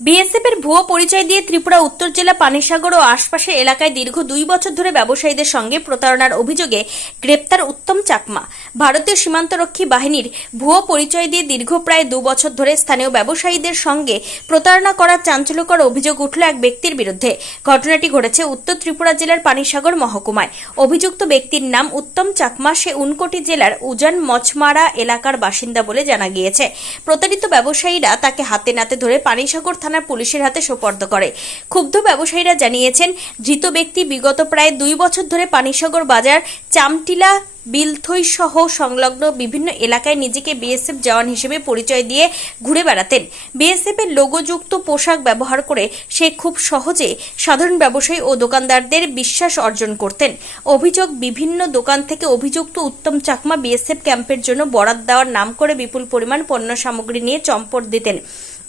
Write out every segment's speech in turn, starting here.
বিএসএফের ভুয়ো পরিচয় দিয়ে ত্রিপুরা উত্তর জেলা পানিসাগর ও আশপাশের এলাকায় দীর্ঘ 2 বছর ধরে ব্যবসায়ীদের সঙ্গে প্রতারণার অভিযোগে গ্রেপ্তার উত্তম চাকমা। ভারতীয় সীমান্তরক্ষী বাহিনীর ভুয়ো পরিচয় দিয়ে দীর্ঘ প্রায় 2 বছর ধরে স্থানীয় ব্যবসায়ীদের সঙ্গে প্রতারণা করার চাঞ্চল্যকর অভিযোগ উঠল এক ব্যক্তির বিরুদ্ধে। ঘটনাটি ঘটেছে উত্তর ত্রিপুরা জেলার পানিসাগর মহকুমায়। অভিযুক্ত ব্যক্তির নাম উত্তম চাকমা। সে উনকোটি জেলার উজান মচমারা এলাকার বাসিন্দা বলে জানা গিয়েছে। প্রতারিত ব্যবসায়ীরা তাকে হাতে নাতে ধরে পানিসাগর থানার পুলিশের হাতে সোপর্দ করে। ক্ষুব্ধ ব্যবসায়ীরা জানিয়েছেন, ধৃত ব্যক্তি বিগত প্রায় 2 বছর ধরে পানিসাগর বাজার, চামটিলা, বিলথই সহ সংলগ্ন বিভিন্ন এলাকায় নিজেকে বিএসএফ জওয়ান হিসেবে পরিচয় দিয়ে ঘুরে বেড়াতেন। বিএসএফ এর লোগোযুক্ত পোশাক ব্যবহার করে সে খুব সহজে সাধারণ ব্যবসায়ী ও দোকানদারদের বিশ্বাস অর্জন করতেন। অভিযোগ, বিভিন্ন দোকান থেকে অভিযুক্ত উত্তম চাকমা বিএসএফ ক্যাম্পের জন্য বরাদ দেওয়ার নাম করে বিপুল পরিমাণ পণ্য সামগ্রী নিয়ে চম্পট দিতেন।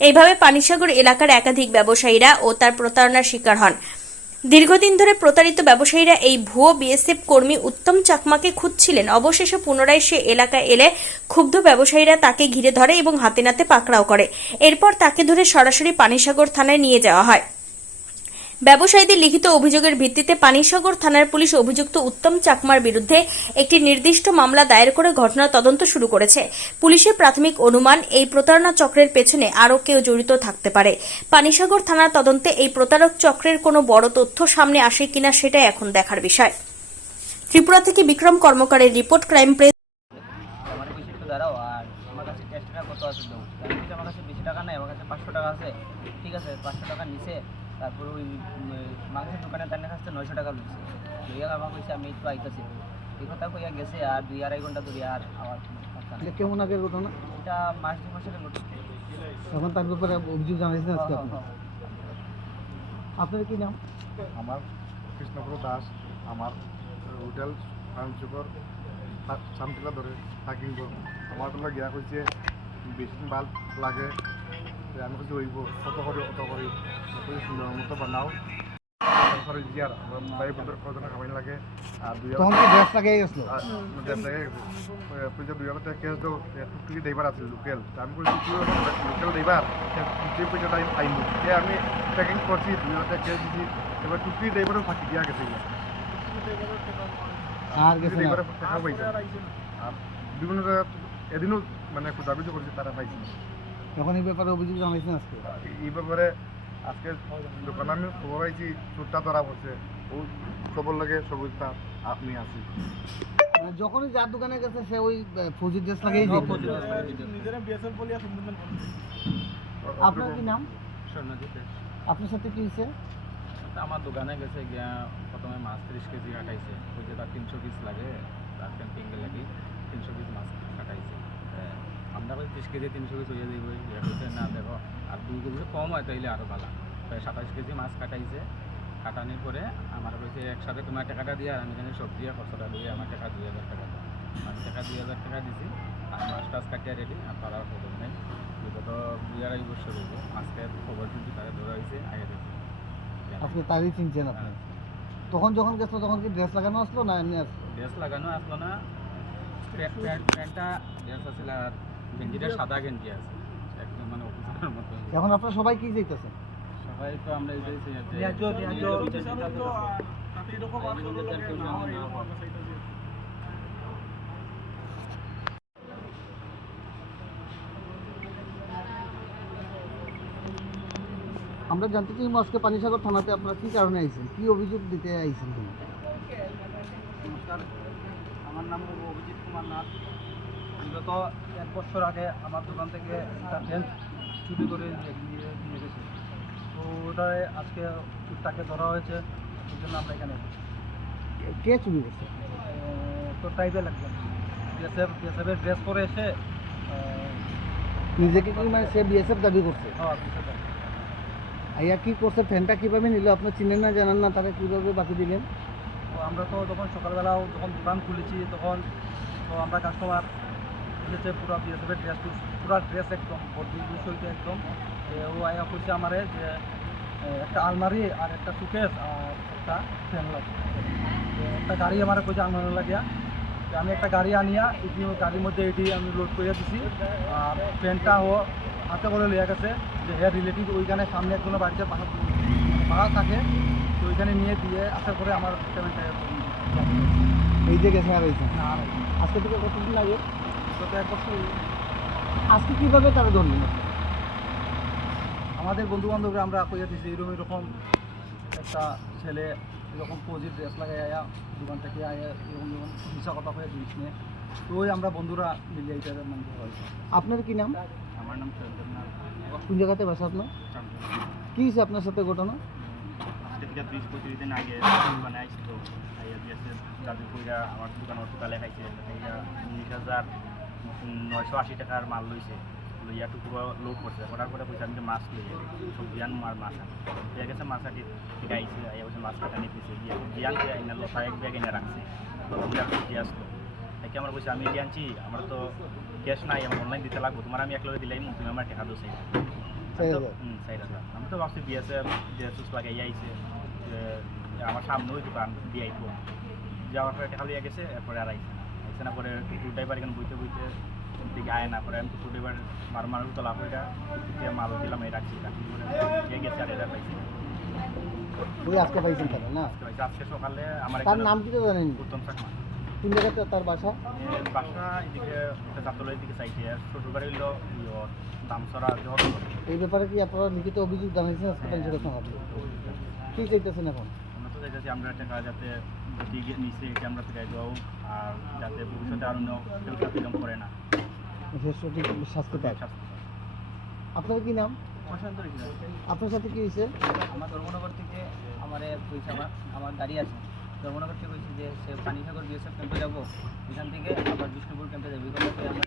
এইভাবে পানিসাগর এলাকার একাধিক ব্যবসায়ীরা ও তার প্রতারণার শিকার হন। দীর্ঘদিন ধরে প্রতারিত ব্যবসায়ীরা এই ভুয়ো বিএসএফ কর্মী উত্তম চাকমাকে খুঁজছিলেন। অবশেষে পুনরায় সে এলাকায় এলে ক্ষুব্ধ ব্যবসায়ীরা তাকে ঘিরে ধরে এবং হাতে নাতে পাকড়াও করে। এরপর তাকে ধরে সরাসরি পানিসাগর থানায় নিয়ে যাওয়া হয়। ব্যবসায়ীদের লিখিত অভিযোগের ভিত্তিতে পানিসাগর থানার পুলিশ অভিযুক্ত উত্তম চাকমার বিরুদ্ধে একটি নির্দিষ্ট মামলা দায়ের করে ঘটনার তদন্ত শুরু করেছে। পুলিশের প্রাথমিক অনুমান, এই প্রতারণা চক্রের পেছনে আরও কেউ জড়িত থাকতে পারে। পানিসাগর থানার তদন্তে এই প্রতারক চক্রের কোনো বড় তথ্য সামনে আসে কিনা সেটাই এখন দেখার বিষয়। ত্রিপুরা থেকে বিক্রম কর্মকারের রিপোর্ট, ক্রাইম প্রেস। দাঁড়াও, আর আমার কাছে ক্যাশ টাকা কত আছে দাও। আমি বলছি আমার কাছে বেশি টাকা নেই, আমার কাছে 500 টাকা আছে। ঠিক আছে, 500 টাকা নিছে। তারপরে ওই মাংসের দোকানে তার কাছে 900 টাকা লইছে। লইয়া আমার কইছে আমি একটু আইতাছি। এই কথা কইয়া গেছে, আর 2-2.5 ঘন্টা ধরে আর আমার কেমন আগের ঘটনা? এটা মাস 2 মাসের ঘটনা। এখন তার ব্যাপারে অভিযোগ জানাইছেন আজকে আপনি? আপনার কি নাম? আমার কৃষ্ণপুর দাস। আমার হোটেল ফার্মচুকর চামটিলা ধরে থাকিব। আমার তোলা গিয়া কইছে বেশি বাল্ব লাগে, আমি কইছি হইব, কত করে সুন্দর মতো বানাও জিয়ার আমার বাড়ির বন্ধুর কতটা খাবাই লাগে। আর তখন কি ড্রেস লাগাই গেছিল? ড্রেস লাগে পয়সা 2,000 টাকা ক্যাশ দাও। টুকটুকি ড্রাইভার আছে লোকাল, আমি কইছি তুই লোকাল ড্রাইভার, তুই পয়সাটা আইলু। আমি প্যাকিং করছি, 2,000 টাকা ক্যাশ দিচ্ছি। এবার টুকটুকি ড্রাইভারও ফাঁকি দিয়া গেছে। আর গেছে না? টাকা পাইছে। আর বিভিন্ন জায়গা এদিনও মানে দাবিত করছে, তারা পাইছে। তখন এই ব্যাপারে অভিযোগ জানাইছেন আজকে? এই ব্যাপারে আজকে দোকানে আমি খবর পাইছি চোরটা ধরা পড়ছে। ও খবর লাগে সবুজটা আপনি আছি। মানে যখনই যার দোকানে গেছে সে ওই ফৌজি ড্রেস লাগাই যেত। আপনার কি নাম? স্বর্ণজিৎ। আপনার সাথে কি হয়েছে? আমার দোকানে গেছে গিয়া প্রথমে মাছ 30 কেজি কাটাইছে। ওই যে তার 300 পিস লাগে, তার ক্যাম্পিংয়ে লাগি 300 পিস মাছ কাটাইছে। আমরা কই 30 কেজি 300 পিস হয়ে যাইব। এটা কইছে না, দেখো আর 2 কেজি কম হয় তাইলে আরও ভালো। প্রায় 27 কেজি মাছ কাটাইছে। কাটানোর পরে আমার কইছে একসাথে তোমার টাকাটা দিয়ে, আর আমি এখানে সব দিয়ে খরচটা দিয়ে আমার টাকা 2,000 টাকা দাও। আমি টাকা 2,000 টাকা দিছি। আর মাছ টাছ কাটিয়ে রেডি, আর তারাও খবর নেই। বিগত 2-2.5 বছর হইব আজকে খবর কিন্তু তারা ধরা হয়েছে আগে দেখি। আপনি তারই চিনছেন আপনি? তখন যখন গেছিল তখন কি ড্রেস লাগানো আসলো না এমনি আসলো? ড্রেস লাগানো আসলো না, প্যান্টটা ড্রেস আছিল, আর গেঞ্জিটা সাদা গেঞ্জি আছে, একদম মানে অফিসারের মতো। এখন আপনারা সবাই কি চাইতেছেন? সবাই তো আমরা এই আমরা জানতে চাই আজকে পানিসাগর থানাতে আপনারা কি কারণে আইছেন, কি অভিযোগ দিতে আইছেন? নমস্কার, আমার নাম অভিজিৎ কুমার নাথ। বিগত 1 বছর আগে আমার দোকান থেকে একটা ফ্যান চুরি করে নিয়ে গেছে। তো ওটাই আজকে চুরটাকে ধরা হয়েছে, ওই জন্য আমরা এখানে কে চুরি করছে? তো টাইপে লাগবেন বিএসএফের ড্রেস পরে এসে নিজেকে কি মানে সে বিএসএফ দাবি করছে? আইয়া কি করছে? ফ্যানটা কীভাবে নিল? আপনার চিনেন না, জানান না, তারা কীভাবে বাকি দিলেন? তো আমরা তো যখন সকালবেলাও যখন দোকান খুলেছি তখন তো আমরা কাস্টমার এসেছে পুরো বিএসএফের পুরো ড্রেস একদম বডি সইতে একদম। ও আয়া কইছে আমারে যে একটা আলমারি আর একটা সুকেস আর একটা ফ্যান লাগে। একটা গাড়ি আমার কইছে আনানো লাগিয়া, আমি একটা গাড়ি আনিয়া এটি গাড়ির মধ্যে এটি আমি লোড করে দিছি। আর ফ্যানটা হাতে করে লিয়া গেছে যে হেয়ার রিলেটিভ ওইখানে সামনে কোনো বাড়িতে ভাড়া থাকে, তো ওইখানে নিয়ে দিয়ে আসার পরে আমার পেমেন্টটা এই যে গেছে আর হয়েছে না। আজকে থেকে কতদিন লাগে? গত 1 বছর। আজকে কীভাবে তারা ধরলেন? আমাদের বন্ধু বান্ধবরা আমরা কইয়া দিচ্ছি এরকম একটা ছেলে এরকম পজিটিভ ড্রেস লাগাই আয়া দোকান থেকে আয়া এরকম হিসা কথা হয়ে জিনিস নিয়ে, তো ওই আমরা বন্ধুরা মিলে এইটা মানে হয়েছে। আপনার কি নাম? আমার নাম চন্দ্রনাথ। কোন জায়গাতে বাসা আপনার? কী হয়েছে আপনার সাথে ঘটনা? আজকে থেকে 20-25 দিন আগে দোকানে আইসি, তো আইয়া দিয়েছে দাদু কইরা আমার দোকানের টোকালে খাইছে, এটা 19,980 টাকার মাল লইছে, লইয়া টুকুরো লোড করছে, করার পরে পয়সা আমি মাছ লইয়া সবজি আন আর মাছ আন পেয়ে গেছে, মাছ আটি ঠিক আইসে, আইয়া বসে মাছ কাটা নিতেছে, সবজি আনছে এনে লতা এক ব্যাগ এনে রাখছে, সবজি আসলো তাকে আমার বলছে আমি এটি আনছি, আমার তো ক্যাশ নাই, আমার অনলাইন দিতে লাগবো, তোমার আমি 1 লগে দিলাই তুমি আমার টাকা দো চাই। 4,000 আমি তো ভাবছি বিএসএফ ড্রেস লাগাই আইছে, আমার সামনে ওই দোকান দিয়ে আইব, যাওয়ার পরে টাকা লিয়ে গেছে, এরপরে আর আইসে না পরে টুর ড্রাইভার এখানে বইতে দিকে আয় না, পরে আমি টুর ড্রাইভার মার তোলা ওইটা মাল দিলাম, এই রাখছি পরে গেছে আর এটা পাইছি। ওই আজকে পাইছেন তাহলে না? আজকে সকালে আমার তার নাম কি তো জানেন? উত্তম চাকমা। কোন জায়গাতে তার বাসা? বাসা এদিকে জাতলের দিকে চাইছে, আর শ্বশুর বাড়ি হইল দামসরা জহর। এই ব্যাপারে কি আপনারা লিখিত অভিযোগ জানিয়েছেন আজকে পঞ্চায়েত থানাতে? কী চাইতেছেন এখন? আমরা তো চাইতেছি আমরা টাকা যাতে যদি নিচে এটা আমরা ফিরে যাও, আর যাতে ভবিষ্যতে আরও কেউ সাথে করে না, সঠিক শাস্তি পায়। স্বাস্থ্য। আপনার কি নাম? প্রশান্ত রেখে আপনার সাথে কি হয়েছে? আমার ধর্মনগর থেকে আমার পয়সা আমার গাড়ি আছে, ধর্মনগর থেকে বলছি যে সে পানিসাগর বিএসএফ ক্যাম্পে যাবো, এখান থেকে আবার বিষ্ণুপুর ক্যাম্পে যাবো, এই কথা আমার